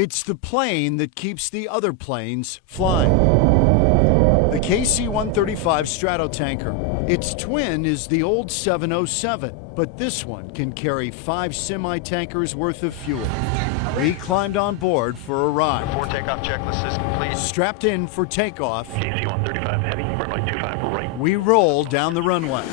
It's the plane that keeps the other planes flying. The KC-135 Stratotanker. Its twin is the old 707, but this one can carry 5 semi-tankers worth of fuel. We climbed on board for a ride. Before takeoff checklist is complete. Strapped in for takeoff. KC-135 heavy, runway 25 right. We roll down the runway.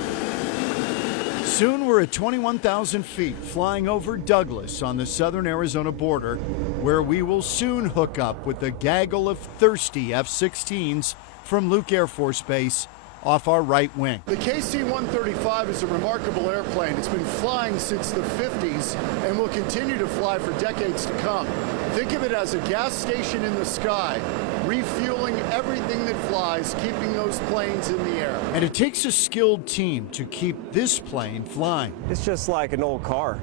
Soon we're at 21,000 feet, flying over Douglas on the southern Arizona border, where we will soon hook up with a gaggle of thirsty F-16s from Luke Air Force Base off our right wing. The KC-135 is a remarkable airplane. It's been flying since the 50s and will continue to fly for decades to come. Think of it as a gas station in the sky, refueling everything that flies, keeping those planes in the air. And it takes a skilled team to keep this plane flying. It's just like an old car.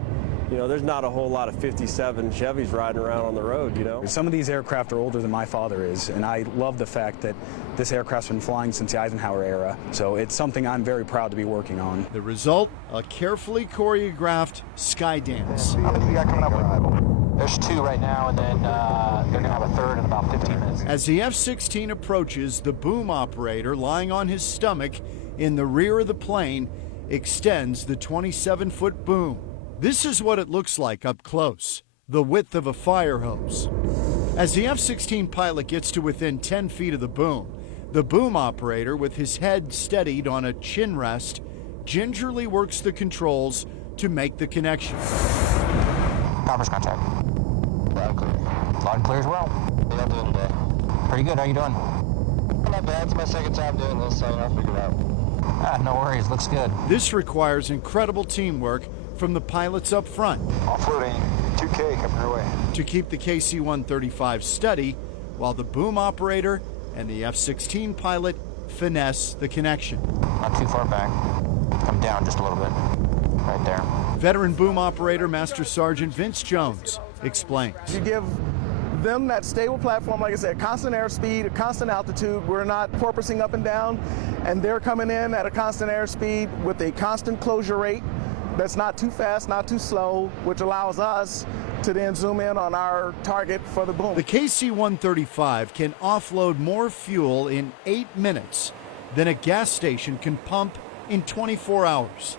You know, there's not a whole lot of 57 Chevys riding around on the road, you know. Some of these aircraft are older than my father is, and I love the fact that this aircraft's been flying since the Eisenhower era, so it's something I'm very proud to be working on. The result, a carefully choreographed sky dance. How many we got coming up with? There's 2 right now, and then they're going to have a third in about 15 minutes. As the F-16 approaches, the boom operator lying on his stomach in the rear of the plane extends the 27-foot boom. This is what it looks like up close, the width of a fire hose. As the F-16 pilot gets to within 10 feet of the boom operator, with his head steadied on a chin rest, gingerly works the controls to make the connection. Conference contact. Loud and clear. Loud and clear as well. How you doing today? Pretty good. How you doing? Not bad. It's my second time doing this, so I'll figure it out. No worries. Looks good. This requires incredible teamwork from the pilots up front. Offloading 2K coming your way. To keep the KC-135 steady, while the boom operator and the F-16 pilot finesse the connection. Not too far back. Come down just a little bit. Right there. Veteran boom operator Master Sergeant Vince Jones explains. You give them that stable platform, like I said, constant airspeed, a constant altitude. We're not porpoising up and down, and they're coming in at a constant airspeed with a constant closure rate that's not too fast, not too slow, which allows us to then zoom in on our target for the boom. The KC-135 can offload more fuel in 8 minutes than a gas station can pump in 24 hours.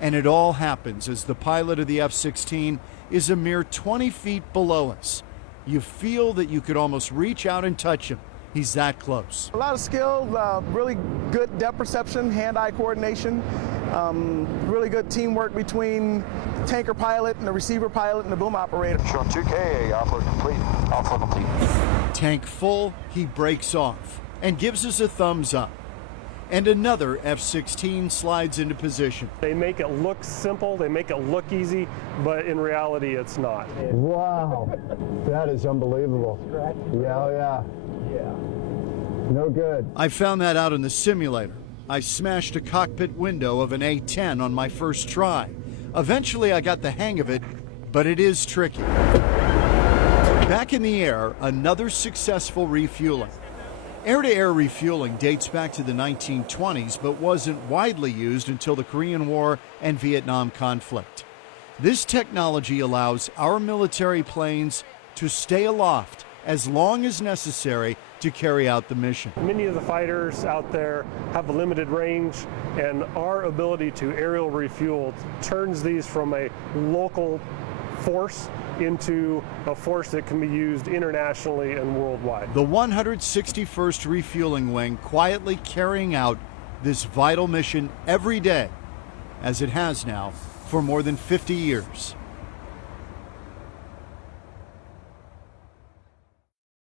And it all happens as the pilot of the F-16 is a mere 20 feet below us. You feel that you could almost reach out and touch him. He's that close. A lot of skill, really good depth perception, hand-eye coordination, really good teamwork between the tanker pilot and the receiver pilot and the boom operator. Showing 2K, offload complete. Offload complete. Tank full, he breaks off and gives us a thumbs up. And another F-16 slides into position. They make it look simple, they make it look easy, but in reality it's not. Wow, that is unbelievable. Yeah. No good. I found that out in the simulator. I smashed a cockpit window of an A-10 on my first try. Eventually I got the hang of it, but it is tricky. Back in the air, another successful refueling. Air-to-air refueling dates back to the 1920s, but wasn't widely used until the Korean War and Vietnam conflict. This technology allows our military planes to stay aloft as long as necessary to carry out the mission. Many of the fighters out there have a limited range, and our ability to aerial refuel turns these from a local force into a force that can be used internationally and worldwide. The 161st Refueling Wing quietly carrying out this vital mission every day, as it has now for more than 50 years.